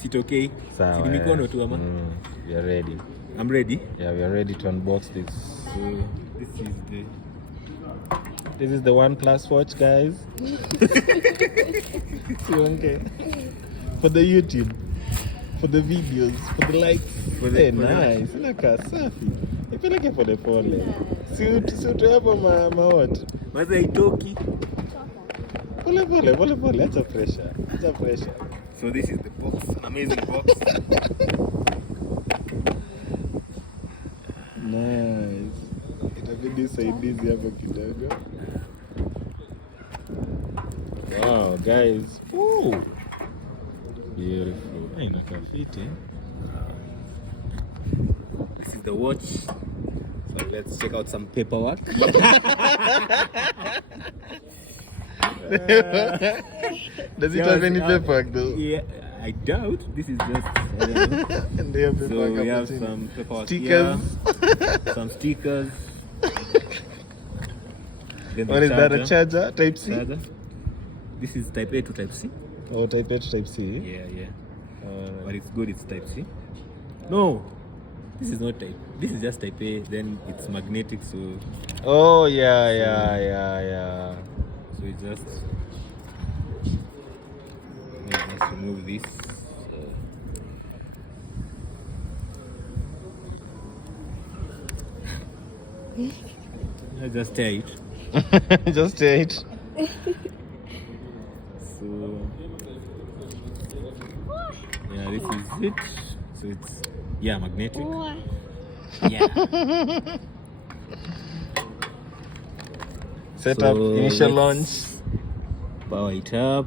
Is it okay? Sawa. We are ready. I'm ready. Yeah, we are ready to unbox this. So this is the OnePlus watch, guys. Okay. For the YouTube, for the videos, for the likes. Nice. Inakaa safi. Ipeleke pole pole. Si tu hapo ma what? Maza itoki. Pole pole. Acha pressure. So this is the box. An amazing box. Nice. Itabidi usaidizi hapo kidogo. Wow, guys. Ooh. Beautiful. Inakaa fiti. This is the watch. So let's check out some paperwork. Does it have any paperwork though? Yeah, I doubt. This is just. And they have so we have some paperwork stickers. Here, some stickers. What is that? A charger? Type C? Charger. This is Type A to Type C. Oh, Type A to Type C? Yeah. But it's good, it's Type C. No, this is not Type. This is just Type A, then it's magnetic, so... Oh, yeah. So it's just... Let's remove this. Let's just tear it. Just tear it. So... Yeah, this is it. So it's... Yeah, magnetic. Yeah. Set up, initial launch. Power it up.